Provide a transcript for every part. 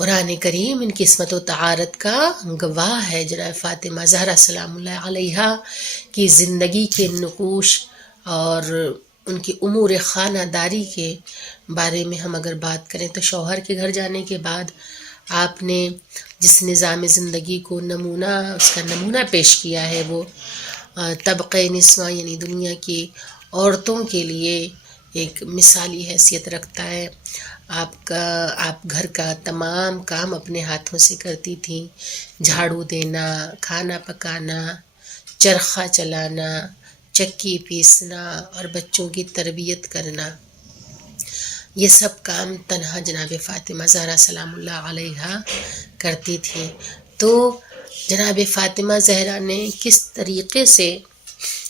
قرآن کریم ان کی عصمت و طہارت کا گواہ ہے۔ جناب فاطمہ زہرا سلام اللہ علیہا کی زندگی کے نقوش اور ان کی امور خانہ داری کے بارے میں ہم اگر بات کریں تو شوہر کے گھر جانے کے بعد آپ نے جس نظام زندگی کو اس کا نمونہ پیش کیا ہے وہ طبقہ نسواں یعنی دنیا کی عورتوں کے لیے ایک مثالی حیثیت رکھتا ہے۔ آپ گھر کا تمام کام اپنے ہاتھوں سے کرتی تھیں، جھاڑو دینا، کھانا پکانا، چرخہ چلانا، چکی پیسنا اور بچوں کی تربیت کرنا، یہ سب کام تنہا جناب فاطمہ زہرا سلام اللہ علیہا کرتی تھیں۔ تو جناب فاطمہ زہرا نے کس طریقے سے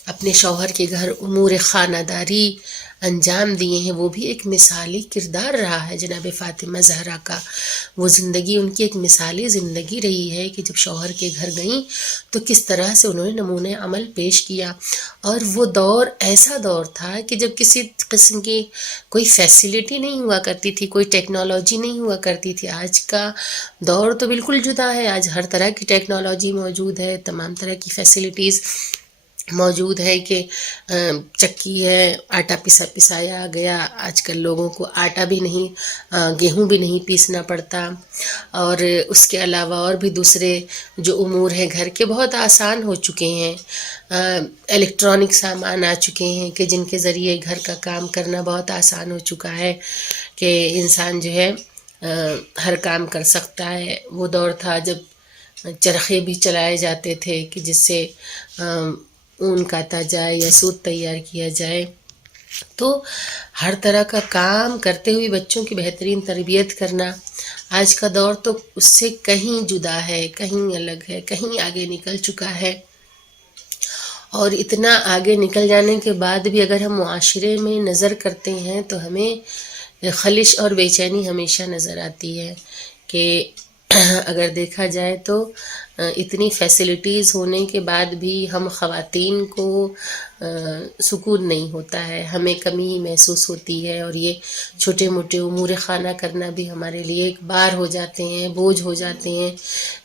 اپنے شوہر کے گھر امور خانہ داری انجام دیے ہیں، وہ بھی ایک مثالی کردار رہا ہے جناب فاطمہ زہرا کا۔ وہ زندگی ان کی ایک مثالی زندگی رہی ہے کہ جب شوہر کے گھر گئیں تو کس طرح سے انہوں نے نمونۂ عمل پیش کیا۔ اور وہ دور ایسا دور تھا کہ جب کسی قسم کی کوئی فیسلٹی نہیں ہوا کرتی تھی، کوئی ٹیکنالوجی نہیں ہوا کرتی تھی۔ آج کا دور تو بالکل جدا ہے، آج ہر طرح کی ٹیکنالوجی موجود ہے، تمام طرح کی فیسلٹیز موجود ہے کہ چکی ہے، آٹا پسایا گیا۔ آج کل لوگوں کو آٹا بھی نہیں، گیہوں بھی نہیں پیسنا پڑتا، اور اس کے علاوہ اور بھی دوسرے جو امور ہیں گھر کے بہت آسان ہو چکے ہیں۔ الیکٹرانک سامان آ چکے ہیں کہ جن کے ذریعے گھر کا کام کرنا بہت آسان ہو چکا ہے کہ انسان جو ہے ہر کام کر سکتا ہے۔ وہ دور تھا جب چرخے بھی چلائے جاتے تھے کہ جس سے اون کاتا جائے یا سوت تیار کیا جائے۔ تو ہر طرح کا کام کرتے ہوئے بچوں کی بہترین تربیت کرنا، آج کا دور تو اس سے کہیں جدا ہے، کہیں الگ ہے، کہیں آگے نکل چکا ہے۔ اور اتنا آگے نکل جانے کے بعد بھی اگر ہم معاشرے میں نظر کرتے ہیں تو ہمیں خلش اور بے چینی ہمیشہ نظر آتی ہے کہ اگر دیکھا جائے تو اتنی فیسلٹیز ہونے کے بعد بھی ہم خواتین کو سکون نہیں ہوتا ہے، ہمیں کمی محسوس ہوتی ہے، اور یہ چھوٹے موٹے امور خانہ کرنا بھی ہمارے لیے ایک بار ہو جاتے ہیں، بوجھ ہو جاتے ہیں،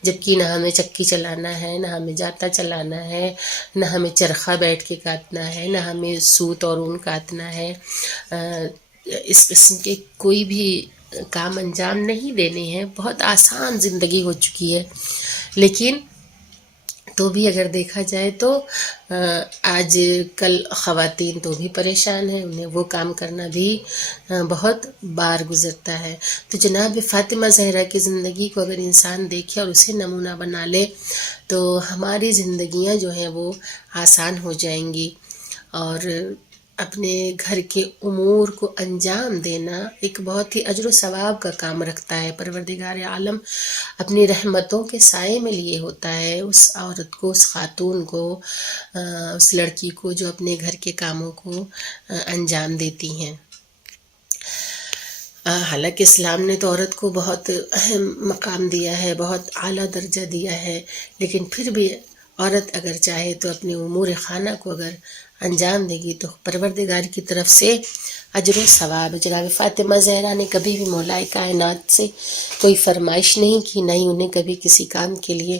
جبکہ نہ ہمیں چکی چلانا ہے، نہ ہمیں جاتا چلانا ہے، نہ ہمیں چرخہ بیٹھ کے کاٹنا ہے، نہ ہمیں سوت اور اون کاٹنا ہے۔ اس قسم کے کوئی بھی کام انجام نہیں دینے ہیں، بہت آسان زندگی ہو چکی ہے۔ لیکن تو بھی اگر دیکھا جائے تو آج کل خواتین تو بھی پریشان ہیں، انہیں وہ کام کرنا بھی بہت بار گزرتا ہے۔ تو جناب فاطمہ زہرا کی زندگی کو اگر انسان دیکھے اور اسے نمونہ بنا لے تو ہماری زندگیاں جو ہیں وہ آسان ہو جائیں گی، اور اپنے گھر کے امور کو انجام دینا ایک بہت ہی اجر و ثواب کا کام رکھتا ہے۔ پروردگار عالم اپنی رحمتوں کے سائے میں لیے ہوتا ہے اس عورت کو، اس خاتون کو، اس لڑکی کو جو اپنے گھر کے کاموں کو انجام دیتی ہیں۔ حالانکہ اسلام نے تو عورت کو بہت اہم مقام دیا ہے، بہت اعلیٰ درجہ دیا ہے، لیکن پھر بھی عورت اگر چاہے تو اپنے امور خانہ کو اگر انجام دے گی تو پروردگار کی طرف سے اجر و ثواب۔ جناب فاطمہ زہرا نے کبھی بھی مولا کائنات سے کوئی فرمائش نہیں کی، نہ ہی انہیں کبھی کسی کام کے لیے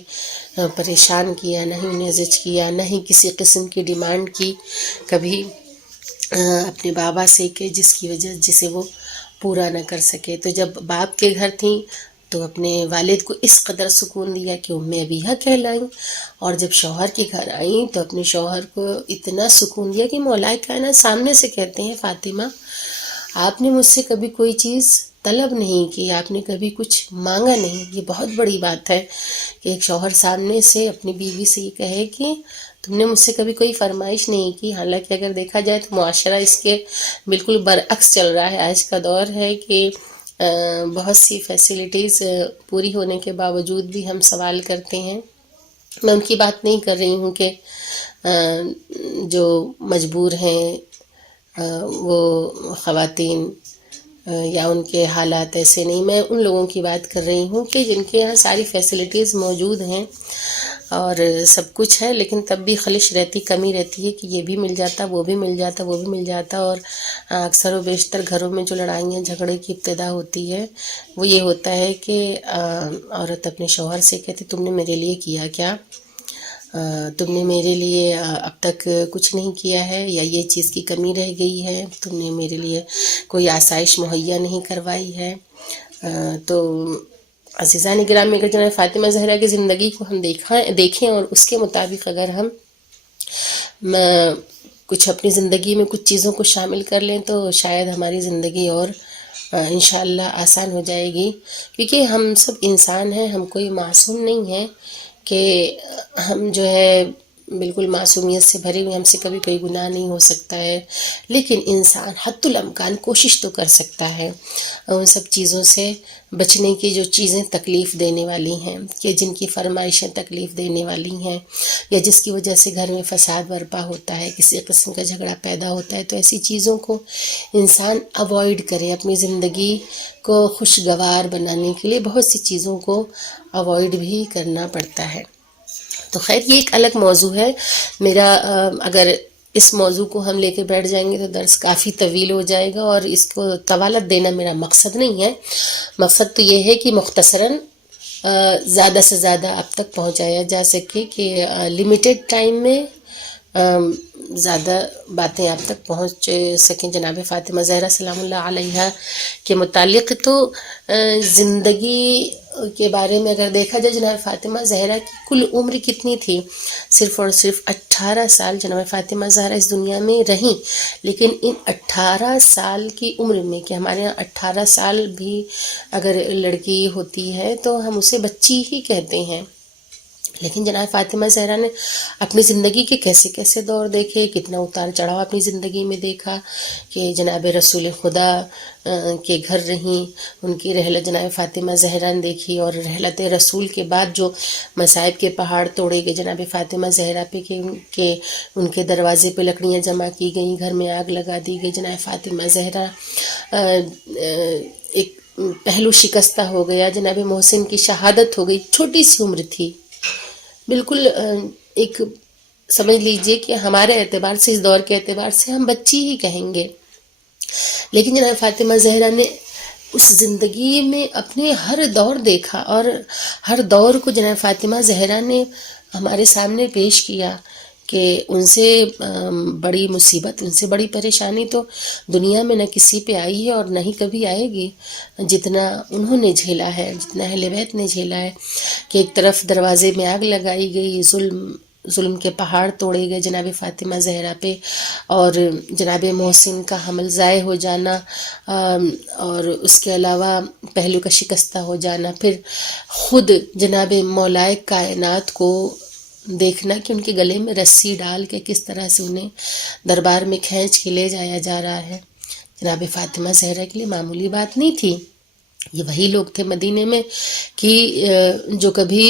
پریشان کیا، نہ ہی انہیں زج کیا، نہ ہی کسی قسم کی ڈیمانڈ کی کبھی اپنے بابا سے کہ جس کی وجہ جسے وہ پورا نہ کر سکے۔ تو جب باپ کے گھر تھیں تو اپنے والد کو اس قدر سکون دیا کہ ام ابیہا کہلائیں، اور جب شوہر کے گھر آئیں تو اپنے شوہر کو اتنا سکون دیا کہ مولا کائنات سامنے سے کہتے ہیں فاطمہ آپ نے مجھ سے کبھی کوئی چیز طلب نہیں کی، آپ نے کبھی کچھ مانگا نہیں۔ یہ بہت بڑی بات ہے کہ ایک شوہر سامنے سے اپنی بیوی سے یہ کہے کہ تم نے مجھ سے کبھی کوئی فرمائش نہیں کی۔ حالانکہ اگر دیکھا جائے تو معاشرہ اس کے بالکل برعکس چل رہا ہے۔ آج کا دور ہے کہ بہت سی فیسلٹیز پوری ہونے کے باوجود بھی ہم سوال کرتے ہیں۔ میں ان کی بات نہیں کر رہی ہوں کہ جو مجبور ہیں وہ خواتین یا ان کے حالات ایسے نہیں، میں ان لوگوں کی بات کر رہی ہوں کہ جن کے یہاں ساری فیسلٹیز موجود ہیں۔ اور سب کچھ ہے، لیکن تب بھی خلش رہتی، کمی رہتی ہے کہ یہ بھی مل جاتا، وہ بھی مل جاتا، وہ بھی مل جاتا۔ اور اکثر و بیشتر گھروں میں جو لڑائیاں جھگڑے کی ابتدا ہوتی ہے وہ یہ ہوتا ہے کہ عورت اپنے شوہر سے کہتی تم نے میرے لیے کیا کیا، تم نے میرے لیے اب تک کچھ نہیں کیا ہے، یا یہ چیز کی کمی رہ گئی ہے، تم نے میرے لیے کوئی آسائش مہیا نہیں کروائی ہے۔ تو عزیزان گرامی، اگر جناب فاطمہ زہرا کی زندگی کو ہم دیکھیں اور اس کے مطابق اگر ہم کچھ اپنی زندگی میں کچھ چیزوں کو شامل کر لیں تو شاید ہماری زندگی اور انشاءاللہ آسان ہو جائے گی، کیونکہ ہم سب انسان ہیں، ہم کوئی معصوم نہیں ہیں کہ ہم جو ہے بالکل معصومیت سے بھرے ہوئے، ہم سے کبھی کوئی گناہ نہیں ہو سکتا ہے، لیکن انسان حتی الامکان کوشش تو کر سکتا ہے ان سب چیزوں سے بچنے کی جو چیزیں تکلیف دینے والی ہیں، کہ جن کی فرمائشیں تکلیف دینے والی ہیں، یا جس کی وجہ سے گھر میں فساد برپا ہوتا ہے، کسی قسم کا جھگڑا پیدا ہوتا ہے، تو ایسی چیزوں کو انسان اوائڈ کرے۔ اپنی زندگی کو خوشگوار بنانے کے لیے بہت سی چیزوں کو اوائڈ بھی کرنا پڑتا ہے۔ تو خیر یہ ایک الگ موضوع ہے میرا، اگر اس موضوع کو ہم لے کے بیٹھ جائیں گے تو درس کافی طویل ہو جائے گا، اور اس کو طوالت دینا میرا مقصد نہیں ہے۔ مقصد تو یہ ہے کہ مختصراً زیادہ سے زیادہ اب تک پہنچایا جا سکے کہ لمیٹڈ ٹائم میں زیادہ باتیں آپ تک پہنچ سکیں جناب فاطمہ زہرا سلام اللہ علیہا کے متعلق۔ تو زندگی کے بارے میں اگر دیکھا جائے، جناب فاطمہ زہرا کی کل عمر کتنی تھی؟ صرف اور صرف 18 سال جناب فاطمہ زہرا اس دنیا میں رہیں، لیکن ان 18 سال کی عمر میں، کہ ہمارے یہاں 18 سال بھی اگر لڑکی ہوتی ہے تو ہم اسے بچی ہی کہتے ہیں، لیکن جناب فاطمہ زہرا نے اپنی زندگی کے کیسے کیسے دور دیکھے، کتنا اتار چڑھاؤ اپنی زندگی میں دیکھا، کہ جناب رسول خدا کے گھر رہیں، ان کی رحلت جناب فاطمہ زہرا نے دیکھی، اور رحلت رسول کے بعد جو مصائب کے پہاڑ توڑے گئے جناب فاطمہ زہرا پہ، کہ ان کے دروازے پہ لکڑیاں جمع کی گئیں، گھر میں آگ لگا دی گئی، جناب فاطمہ زہرا ایک پہلو شکستہ ہو گیا، جناب محسن کی شہادت ہو گئی، چھوٹی سی عمر تھی، بالکل ایک سمجھ لیجئے کہ ہمارے اعتبار سے، اس دور کے اعتبار سے ہم بچی ہی کہیں گے، لیکن جناب فاطمہ زہرا نے اس زندگی میں اپنے ہر دور دیکھا، اور ہر دور کو جناب فاطمہ زہرا نے ہمارے سامنے پیش کیا، کہ ان سے بڑی مصیبت، ان سے بڑی پریشانی تو دنیا میں نہ کسی پہ آئی ہے اور نہ ہی کبھی آئے گی، جتنا انہوں نے جھیلا ہے، جتنا اہل بیت نے جھیلا ہے، کہ ایک طرف دروازے میں آگ لگائی گئی، ظلم کے پہاڑ توڑے گئے جناب فاطمہ زہرا پہ، اور جناب محسن کا حمل ضائع ہو جانا، اور اس کے علاوہ پہلو کا شکستہ ہو جانا، پھر خود جناب مولائے کائنات کو دیکھنا کہ ان کے گلے میں رسی ڈال کے کس طرح سے انہیں دربار میں کھینچ کے لے جایا جا رہا ہے، جناب فاطمہ زہرا کے لیے معمولی بات نہیں تھی۔ یہ وہی لوگ تھے مدینے میں کہ جو کبھی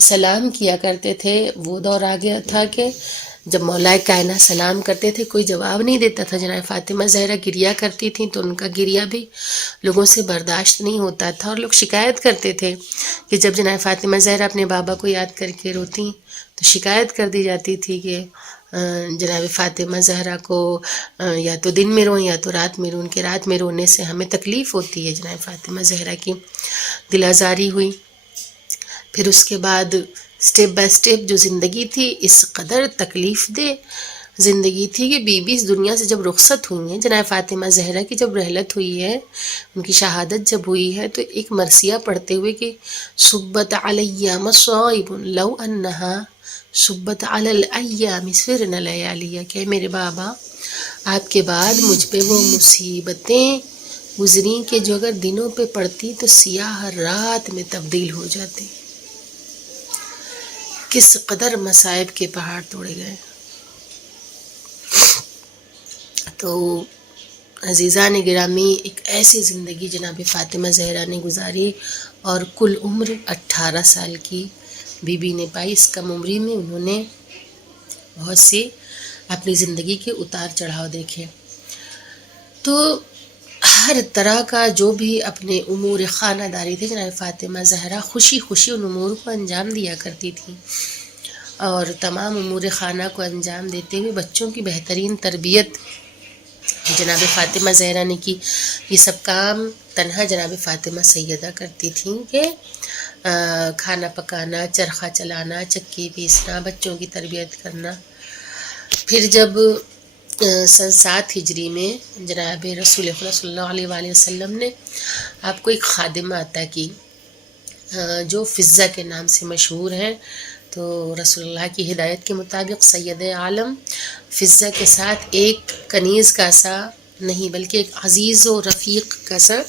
سلام کیا کرتے تھے، وہ دور آ گیا تھا کہ جب مولائے کائنات سلام کرتے تھے کوئی جواب نہیں دیتا تھا، جناب فاطمہ زہرا گریا کرتی تھیں تو ان کا گریا بھی لوگوں سے برداشت نہیں ہوتا تھا، اور لوگ شکایت کرتے تھے کہ جب جناب فاطمہ زہرا اپنے بابا کو یاد کر کے روتی تو شکایت کر دی جاتی تھی کہ جناب فاطمہ زہرا کو یا تو دن میں روئیں یا تو رات میں روئیں، ان کے رات میں رونے سے ہمیں تکلیف ہوتی ہے۔ جناب فاطمہ زہرا کی دل آزاری ہوئی، پھر اس کے بعد سٹیپ بائی سٹیپ جو زندگی تھی، اس قدر تکلیف دہ زندگی تھی کہ بی بی اس دنیا سے جب رخصت ہوئی ہیں، جناب فاطمہ زہرا کی جب رحلت ہوئی ہے، ان کی شہادت جب ہوئی ہے، تو ایک مرثیہ پڑھتے ہوئے کہ صبت علی مصائب لو انہا صبت علی الایام سرن لیالیا، کہ میرے بابا آپ کے بعد مجھ پہ وہ مصیبتیں گزری کہ جو اگر دنوں پہ پڑتی تو سیاہ رات میں تبدیل ہو جاتی، کس قدر مصائب کے پہاڑ توڑے گئے۔ تو عزیزان گرامی، ایک ایسی زندگی جناب فاطمہ زہرا نے گزاری، اور کل عمر 18 سال کی بی بی نے پائی۔ اس کم عمری میں انہوں نے بہت سی اپنی زندگی کے اتار چڑھاؤ دیکھے۔ تو ہر طرح کا جو بھی اپنے امور خانہ داری تھے جناب فاطمہ زہرا خوشی خوشی ان امور کو انجام دیا کرتی تھیں، اور تمام امور خانہ کو انجام دیتے ہوئے بچوں کی بہترین تربیت جناب فاطمہ زہرا نے کی۔ یہ سب کام تنہا جناب فاطمہ سیدہ کرتی تھیں کہ کھانا پکانا، چرخہ چلانا، چکی پیسنا، بچوں کی تربیت کرنا۔ پھر جب سن 7 ہجری میں جناب رسول خدا صلی اللہ علیہ وآلہ وسلم نے آپ کو ایک خادمہ عطا کی جو فضہ کے نام سے مشہور ہے، تو رسول اللہ کی ہدایت کے مطابق سید عالم فضہ کے ساتھ ایک کنیز کا سا نہیں بلکہ ایک عزیز و رفیق کا سا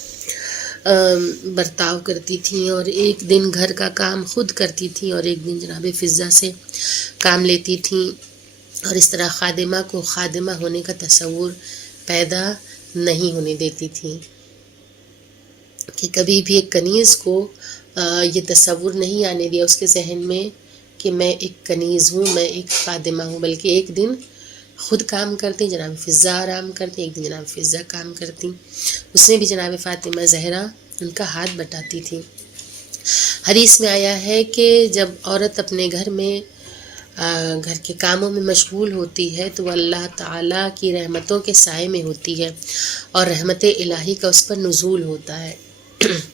برتاؤ کرتی تھیں، اور ایک دن گھر کا کام خود کرتی تھیں اور ایک دن جناب فضہ سے کام لیتی تھیں، اور اس طرح خادمہ کو خادمہ ہونے کا تصور پیدا نہیں ہونے دیتی تھیں، کہ کبھی بھی ایک کنیز کو یہ تصور نہیں آنے دیا اس کے ذہن میں کہ میں ایک کنیز ہوں، میں ایک خادمہ ہوں، بلکہ ایک دن خود کام کرتی جناب فضہ آرام کرتی، ایک دن جناب فضہ کام کرتی، اس میں بھی جناب فاطمہ زہرا ان کا ہاتھ بٹاتی تھی۔ حدیث میں آیا ہے کہ جب عورت اپنے گھر میں گھر کے کاموں میں مشغول ہوتی ہے تو وہ اللہ تعالیٰ کی رحمتوں کے سائے میں ہوتی ہے، اور رحمت الہی کا اس پر نزول ہوتا ہے۔